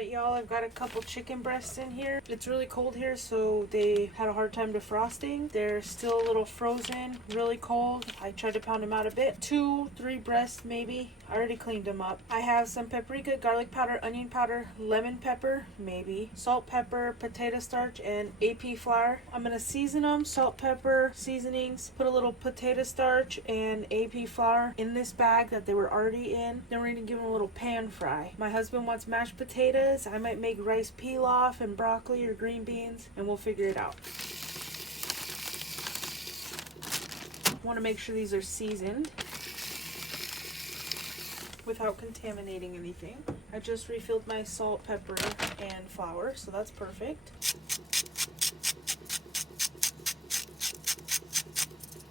Alright y'all, I've got a couple chicken breasts in here. It's really cold here, so they had a hard time defrosting. They're still a little frozen, really cold. I tried to pound them out a bit. 2-3 breasts maybe. I already cleaned them up. I have some paprika, garlic powder, onion powder, lemon pepper, maybe, salt, pepper, potato starch, and AP flour. I'm gonna season them, salt, pepper, seasonings, put a little potato starch and AP flour in this bag that they were already in. Then we're gonna give them a little pan fry. My husband wants mashed potatoes. I might make rice pilaf and broccoli or green beans, and we'll figure it out. Want to make sure these are seasoned without contaminating anything. I just refilled my salt, pepper, and flour, so that's perfect.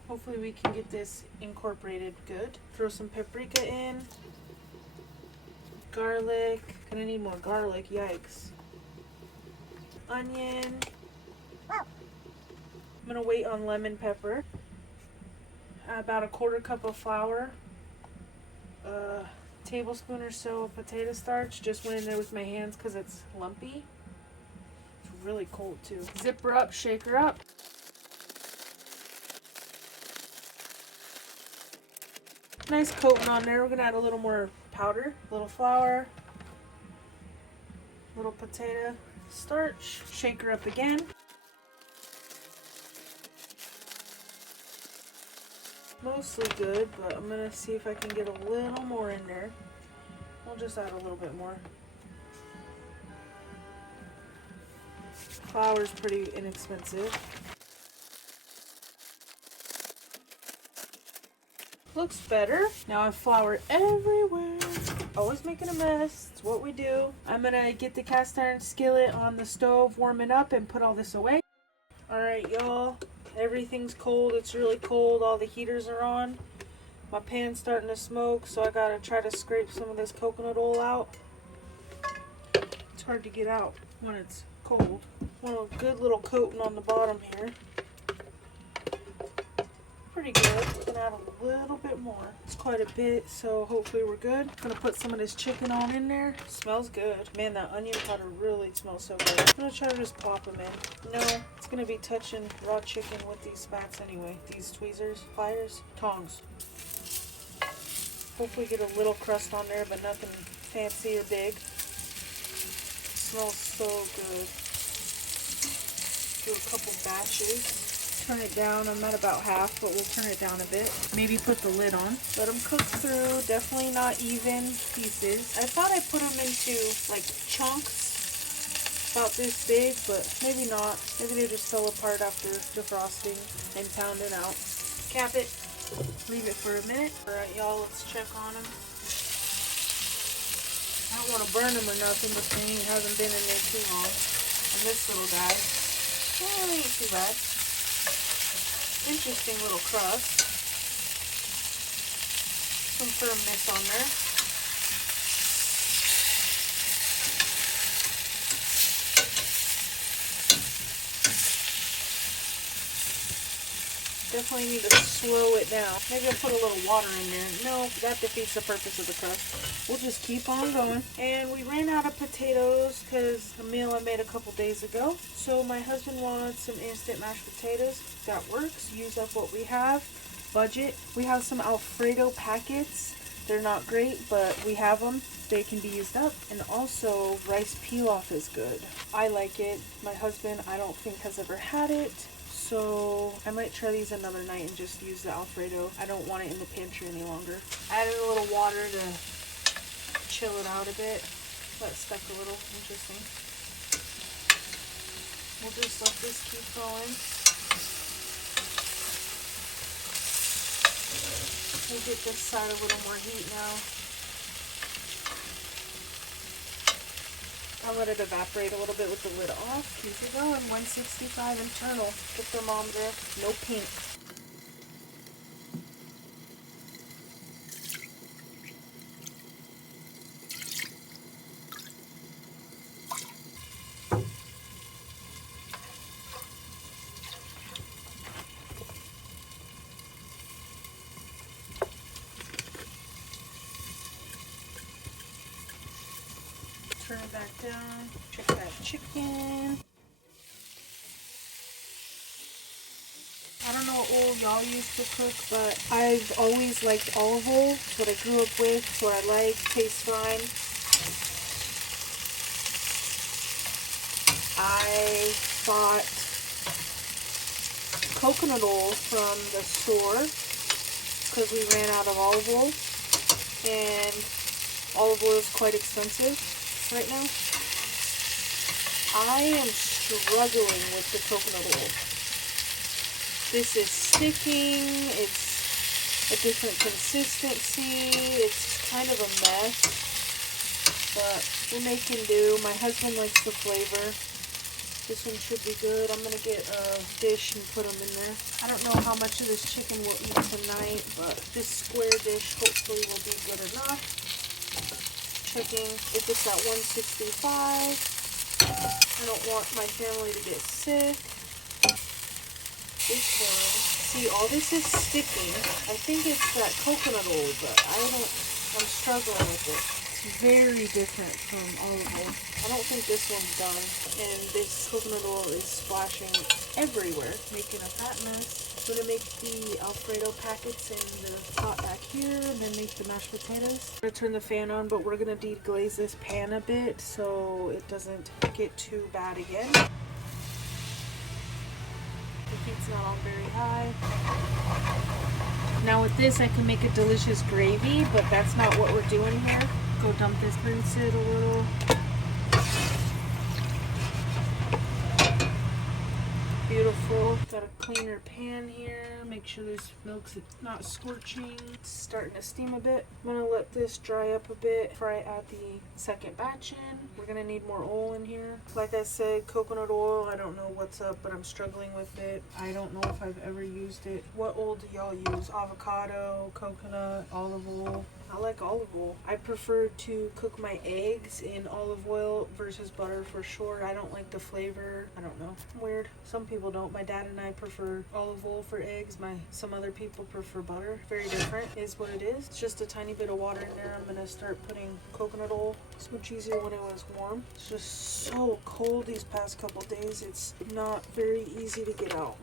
Hopefully we can get this incorporated good. Throw some paprika in. Garlic. Gonna need more garlic, yikes. Onion. I'm gonna wait on lemon pepper. About a 1/4 cup of flour. A tablespoon or so of potato starch. Just went in there with my hands because it's lumpy. It's really cold too. Zip her up, shake her up. Nice coating on there. We're gonna add a little more powder, a little flour, little potato starch. Shake her up again. Mostly good, but I'm gonna see if I can get a little more in there. We'll just add a little bit more. Flour's pretty inexpensive. Looks better. Now I have flour everywhere. Always making a mess. It's what we do. I'm gonna get the cast iron skillet on the stove, warm it up, and put all this away. Alright y'all, everything's cold. It's really cold. All the heaters are on. My pan's starting to smoke, so I gotta try to scrape some of this coconut oil out. It's hard to get out when it's cold. Want a good little coating on the bottom here. Pretty good. We're gonna add a little bit more. It's quite a bit, so hopefully we're good. Gonna put some of this chicken on in there. Smells good. Man, that onion powder really smells so good. I'm gonna try to just plop them in. No, it's gonna be touching raw chicken with these spats anyway. These tweezers, pliers, tongs. Hopefully get a little crust on there, but nothing fancy or big. Smells so good. Do a couple batches. Turn it down. I'm at about half, but we'll turn it down a bit. Maybe put the lid on. Let them cook through. Definitely not even pieces. I thought I put them into like chunks about this big, but maybe not. Maybe they just fell apart after defrosting and pounding out. Cap it. Leave it for a minute. Alright y'all, let's check on them. I don't want to burn them or nothing, but the meat hasn't been in there too long. And this little guy, well, it ain't too bad. Interesting little crust. Some firmness on there. Definitely need to slow it down. Maybe I'll put a little water in there. No, that defeats the purpose of the crust. We'll just keep on going. And we ran out of potatoes because a meal I made a couple days ago. So my husband wants some instant mashed potatoes. That works. Use up what we have. Budget. We have some Alfredo packets. They're not great, but we have them. They can be used up. And also, rice pilaf is good. I like it. My husband, I don't think, has ever had it. So I might try these another night and just use the Alfredo. I don't want it in the pantry any longer. Added a little water to chill it out a bit. That stuck a little. Interesting. We'll just let this keep going. We'll get this side a little more heat now. I'll let it evaporate a little bit with the lid off. Keep it going. 165 internal. The thermometer. No pink. Turn it back down. Check that chicken. I don't know what oil y'all use to cook, but I've always liked olive oil. It's what I grew up with, it's what I like, tastes fine. I bought coconut oil from the store because we ran out of olive oil, and olive oil is quite expensive right now. I am struggling with the coconut oil. This is sticking, it's a different consistency, it's kind of a mess, but we're making do. My husband likes the flavor. This one should be good. I'm going to get a dish and put them in there. I don't know how much of this chicken we'll eat tonight, but this square dish hopefully will be good enough. Checking if it's at 165. I don't want my family to get sick. This one, see, all this is sticking. I think it's that coconut oil, but I'm struggling with it. It's very different from olive oil. I don't think this one's done, and this coconut oil is splashing everywhere, making a fat mess. I'm gonna make the Alfredo packets in the pot back here, and then make the mashed potatoes. I'm gonna turn the fan on, but we're gonna deglaze this pan a bit so it doesn't get too bad again. The heat's not on very high. Now with this, I can make a delicious gravy, but that's not what we're doing here. Go dump this, rinse it a little. Beautiful. Got a cleaner pan here. Make sure this milk's not scorching. It's starting to steam a bit. I'm gonna let this dry up a bit before I add the second batch in. We're gonna need more oil in here. Like I said, coconut oil, I don't know what's up, but I'm struggling with it. I don't know if I've ever used it. What oil do y'all use? Avocado, coconut, olive oil? I like olive oil. I prefer to cook my eggs in olive oil versus butter for sure. I don't like the flavor. I don't know. Weird. Some people don't. My dad and I prefer olive oil for eggs. Some other people prefer butter. Very different is what it is. It's just a tiny bit of water in there. I'm gonna start putting coconut oil. It's much easier when it was warm. It's just so cold these past couple days. It's not very easy to get out.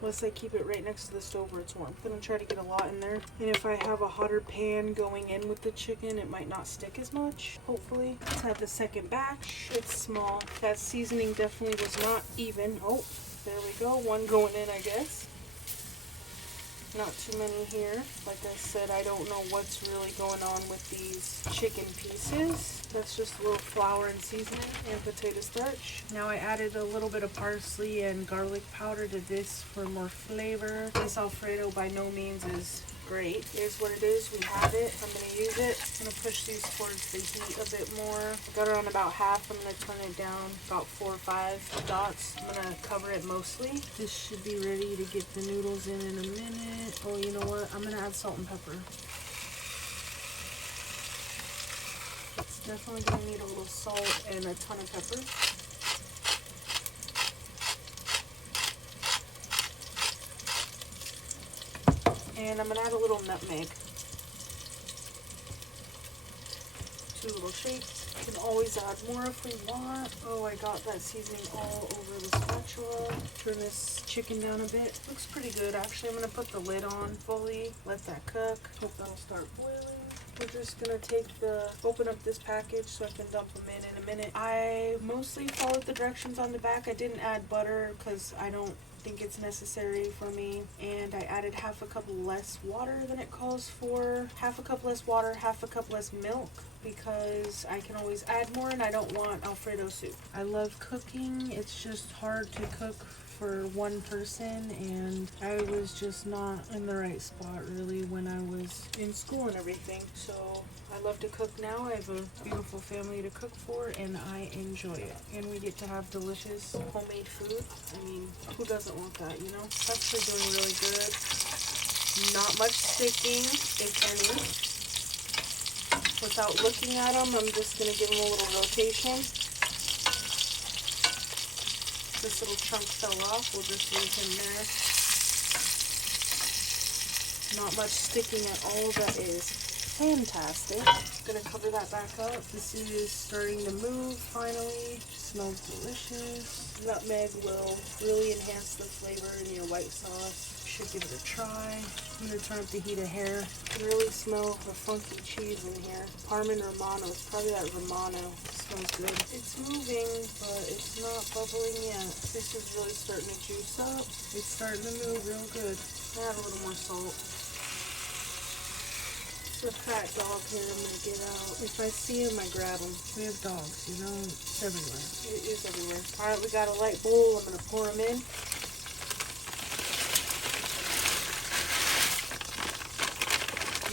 Unless I keep it right next to the stove where it's warm. I'm gonna try to get a lot in there. And if I have a hotter pan going in with the chicken, it might not stick as much, hopefully. Let's have the second batch. It's small. That seasoning definitely was not even. Oh, there we go. One going in, I guess. Not too many here. Like I said, I don't know what's really going on with these chicken pieces. That's just a little flour and seasoning and potato starch. Now I added a little bit of parsley and garlic powder to this for more flavor. This Alfredo by no means is great. Here's what it is. We have it. I'm going to use it. I'm going to push these towards the heat a bit more. Got it on about half. I'm going to turn it down about 4 or 5 dots. I'm going to cover it mostly. This should be ready to get the noodles in a minute. Oh, you know what? I'm going to add salt and pepper. It's definitely going to need a little salt and a ton of pepper. And I'm going to add a little nutmeg. 2 little shakes. We can always add more if we want. Oh, I got that seasoning all over the spatula. Turn this chicken down a bit. Looks pretty good, actually. I'm going to put the lid on fully. Let that cook. Hope that'll start boiling. We're just going to open up this package so I can dump them in a minute. I mostly followed the directions on the back. I didn't add butter because I don't think it's necessary for me, and I added half a cup less water than it calls for. Half a cup less water, half a cup less milk, because I can always add more and I don't want Alfredo soup. I love cooking. It's just hard to cook for one person, and I was just not in the right spot really when I was in school and everything. So I love to cook now. I have a beautiful family to cook for, and I enjoy it. And we get to have delicious homemade food. I mean, who doesn't want that, you know? It's actually doing really good. Not much sticking, if any. Without looking at them, I'm just going to give them a little rotation. This little chunk fell off. We'll just leave him there. Not much sticking at all, that is fantastic. Gonna cover that back up. This is starting to move finally. Smells delicious. Nutmeg will really enhance the flavor in your white sauce. Should give it a try. I'm gonna turn up the heat of here. You can really smell the funky cheese in here. Parmesan Romano. It's probably that Romano. It smells good. It's moving, but it's not bubbling yet. This is really starting to juice up. It's starting to move real good. Add a little more salt. It's a fat dog here I'm gonna get out. If I see him, I grab him. We have dogs, you know, it's everywhere. It is everywhere. Alright, we got a light bowl. I'm gonna pour him in.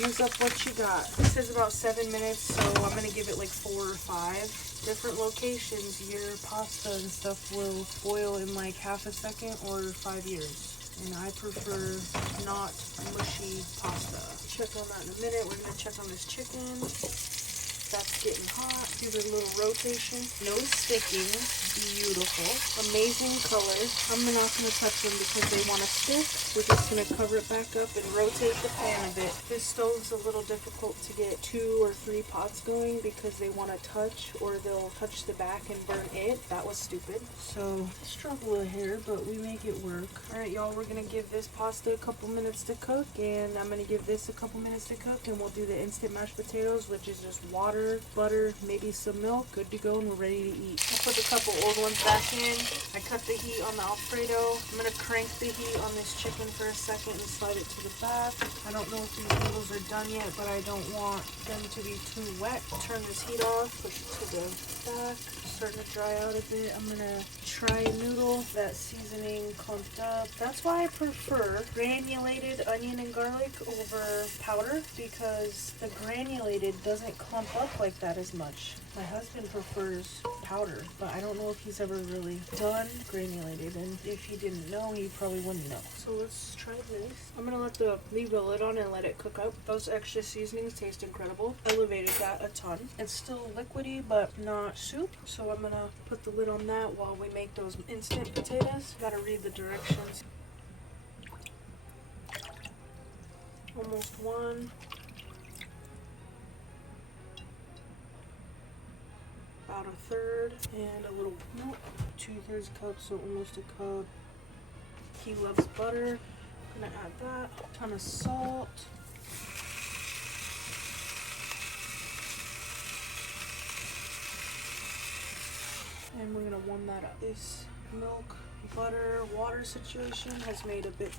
Use up what you got. This is about 7 minutes, so I'm going to give it like 4 or 5. Different locations, your pasta and stuff will boil in like half a second or 5 years. And I prefer not mushy pasta. Check on that in a minute. We're going to check on this chicken. That's getting hot. Give it a little rotation. No sticking. Beautiful. Amazing color. I'm not going to touch them because they want to stick. We're just going to cover it back up and rotate the pan a bit. This stove's a little difficult to get 2 or 3 pots going because they want to touch or they'll touch the back and burn it. That was stupid. So, struggle here, but we make it work. Alright, y'all, we're going to give this pasta a couple minutes to cook, and I'm going to give this a couple minutes to cook, and we'll do the instant mashed potatoes, which is just water, butter, maybe some milk. Good to go, and we're ready to eat. I put a couple old ones back in. I cut the heat on the Alfredo. I'm going to crank the heat on this chicken for a second and slide it to the back. I don't know if these noodles are done yet, but I don't want them to be too wet. Turn this heat off, push it to the back. Starting to dry out a bit. I'm gonna try a noodle. That seasoning clumped up. That's why I prefer granulated onion and garlic over powder, because the granulated doesn't clump up like that as much. My husband prefers powder, but I don't know if he's ever really done granulated, and if he didn't know, he probably wouldn't know. So let's try this. I'm gonna leave the lid on and let it cook up. Those extra seasonings taste incredible. Elevated that a ton. It's still liquidy, but not soup. So I'm gonna put the lid on that while we make those instant potatoes. Gotta read the directions. Almost one. About a third, and a little, nope, 2/3 cup, so almost a cup. He loves butter. Gonna add that. A ton of salt. And we're gonna warm that up. This milk, butter, water situation has made a bit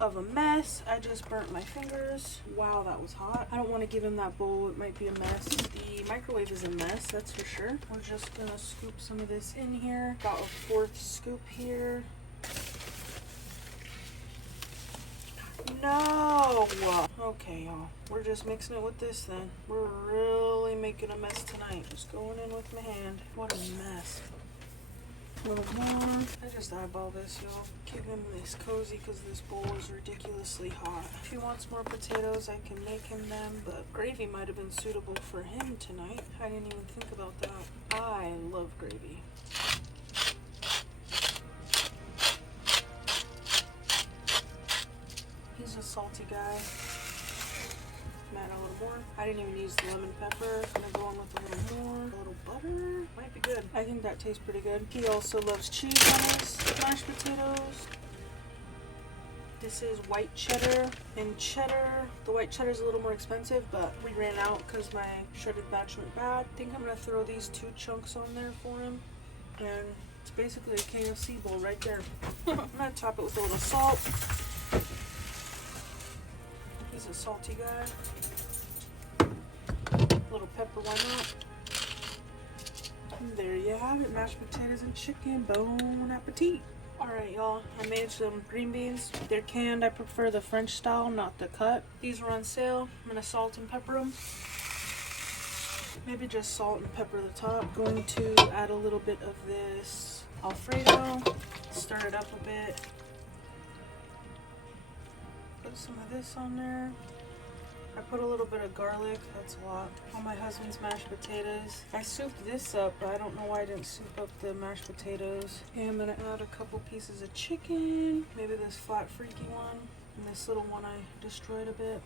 of a mess. I just burnt my fingers. Wow, that was hot. I don't want to give him that bowl. It might be a mess. The microwave is a mess, that's for sure. We're just gonna scoop some of this in here. About a 1/4 scoop here. No! Okay, y'all. We're just mixing it with this then. We're really making a mess tonight. Just going in with my hand. What a mess. A little more. I just eyeball this, y'all. Keep him this cozy because this bowl is ridiculously hot. If he wants more potatoes, I can make him them, but gravy might have been suitable for him tonight. I didn't even think about that. I love gravy. He's a salty guy. Add a little more. I didn't even use the lemon pepper. I'm gonna go in with a little more. A little butter. Might be good. I think that tastes pretty good. He also loves cheese on his mashed potatoes. This is white cheddar. And cheddar, the white cheddar is a little more expensive, but we ran out because my shredded batch went bad. I think I'm gonna throw these 2 chunks on there for him. And it's basically a KFC bowl right there. I'm gonna top it with a little salt. He's a salty guy. A little pepper, why not? And there you have it, mashed potatoes and chicken. Bon appetit. Alright, y'all, I made some green beans. They're canned. I prefer the French style, not the cut. These were on sale. I'm gonna salt and pepper them. Maybe just salt and pepper the top. Going to add a little bit of this Alfredo. Stir it up a bit. Put some of this on there. I put a little bit of garlic, that's a lot, on my husband's mashed potatoes. I souped this up, but I don't know why I didn't soup up the mashed potatoes. And I'm gonna add a couple pieces of chicken, maybe this flat freaky one, and this little one I destroyed a bit.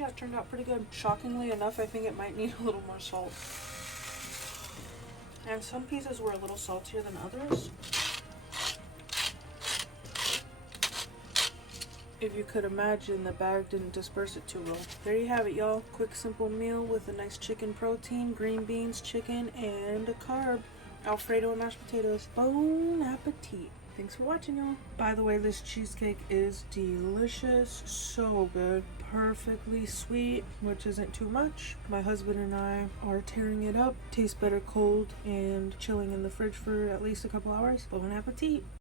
Yeah, it turned out pretty good. Shockingly enough, I think it might need a little more salt. And some pieces were a little saltier than others. If you could imagine, the bag didn't disperse it too well. There you have it, y'all. Quick, simple meal with a nice chicken protein, green beans, chicken, and a carb. Alfredo and mashed potatoes. Bon appetit. Thanks for watching, y'all. By the way, this cheesecake is delicious. So good. Perfectly sweet, which isn't too much. My husband and I are tearing it up. Tastes better cold and chilling in the fridge for at least a couple hours. Bon appetit.